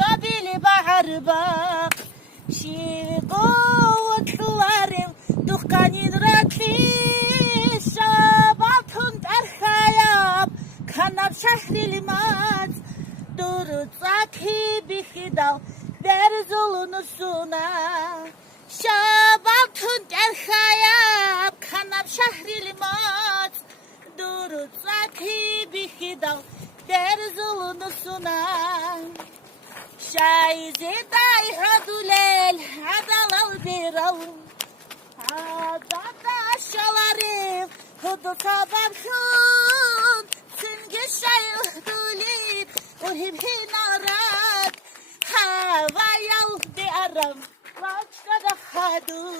شابيلي بحر باق شيقو وطلارم دخانين راتي شاباتهم ترخياب كناب شهر المات دورتاكي بخداو برزولون سونا شاباتهم ترخياب كناب شهر المات دورتاكي بخداو برزولون سونا شايزي داي هدولل هدالال بيرال هدا شالاريم هدو sabahın Sünge şayıl dulip Urhim hinarak Havayal bir aram Vakta da hadu